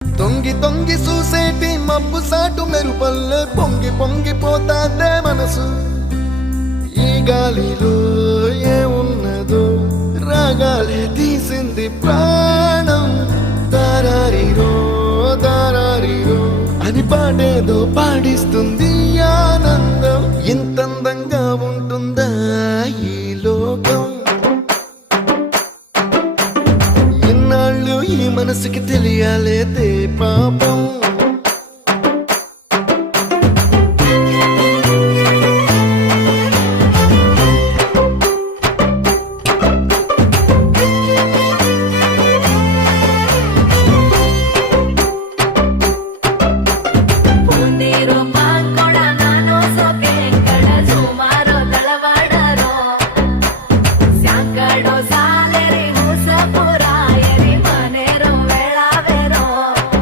తొంగి తొంగి చూసేటి మబ్బు సాటు మెరుపల్లె పొంగి పొంగిపోతాదే మనసు. ఈ గాలిలో ఏమున్నదో రాగాలే తీసింది ప్రాణం. దారారిరో దారారిరో అని పాడేదో పాడిస్తుంది ఆనందం. ఇంతందంగా ఉంటుందా ఈ లోకం? ఇన్నాళ్ళు ఈ మనసుకి తెలియాలేదే పాపం.